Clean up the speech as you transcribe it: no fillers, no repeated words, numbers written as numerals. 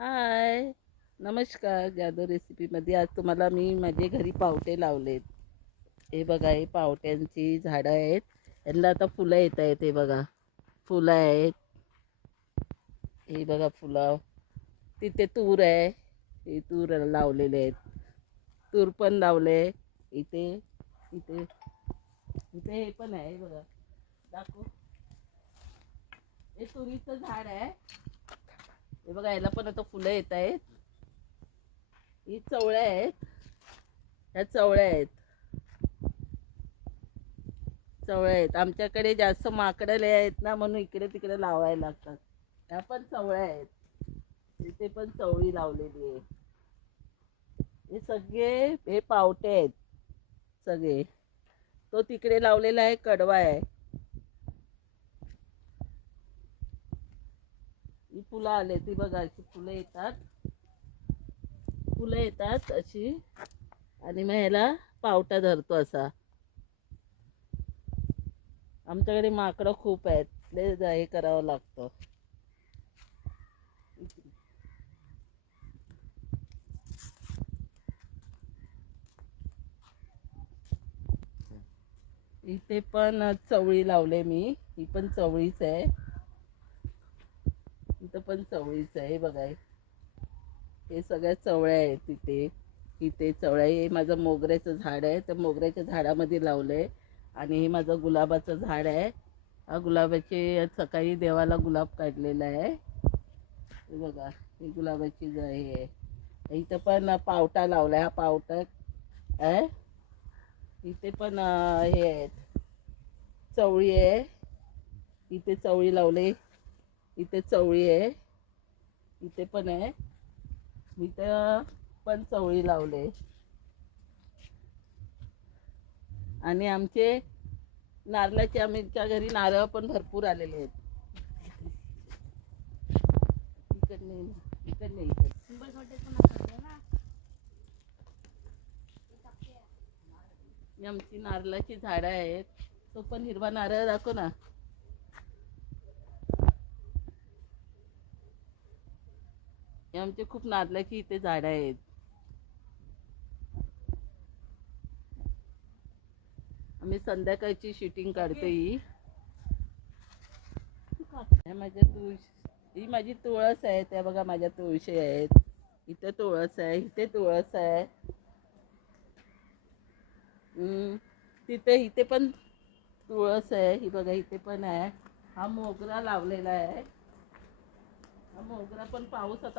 हाय, नमस्कार. जादू रेसिपीमध्ये आज तुम्हाला मी माझे घरी पावटे लावलेत. हे बघा, हे पावट्यांची झाडं आहेत. यांना आता फुलं येत आहेत. हे बघा, फुलं आहेत. हे बघा फुलं. तिथे तूर आहे. हे तूर लावलेले आहेत. तूर पण लावले. इथे इथे इथे हे पण आहे. हे बघा, दाखव. हे तुरीचं झाड आहे. हे बघा, याला पण आता फुलं येत आहेत. ही चवळ्या आहेत. ह्या चवळ्या आहेत. चवळ्या आहेत. आमच्याकडे जास्त माकडं लय आहेत ना, म्हणून इकडे तिकडे लावायला लागतात. ह्या पण चवळ्या आहेत. इथे पण चवळी लावलेली आहे. हे सगळे हे पावटे आहेत सगळे. तो तिकडे लावलेला आहे कडवा आहे. ही फुलं आले, ती बघा अशी फुलं येतात अशी. आणि मग ह्याला पावटा धरतो असा. आमच्याकडे माकडं खूप आहेत. लय हे करावं लागतं. इथे पण चवळी लावले मी. ही पण चवळीच आहे. इथं पण चवळीच आहे. बघा, हे सगळ्या चवळ्या आहेत. तिथे इथे चवळ्या. हे माझं मोगऱ्याचं झाड आहे. त्या मोगऱ्याच्या झाडामध्ये लावलंय. आणि हे माझं गुलाबाचं झाड आहे. हा गुलाबाचे सकाळी देवाला गुलाब काढलेला आहे. हे बघा, ही गुलाबाची हे आहे. इथं पण पावटा लावलाय. हा पावटा आहे. इथे पण हे आहेत, चवळी आहे. इथे चवळी लावले. इथे चवळी आहे. इथे पण आहे. इथं पण चवळी लावले. आणि आमचे आमच्या घरी नारळ पण भरपूर आलेले आहेत. इकडे इकडे ही आमची नारळाची झाडं आहेत. तो पण हिरवा नारळ दाखव ना. हे आमचे खूप नारळाची इथे झाडं आहेत. आम्ही संध्याकाळची शूटिंग काढतो. ही माझी तुळस आहे. त्या बघा माझ्या तुळशी आहेत. इथे तुळस आहे. इथे तुळस आहे. इथे पण तुळस आहे. ही बघा, इथे पण आहे. हा मोगरा लावलेला आहे. हा मोगरा पण पाऊस आता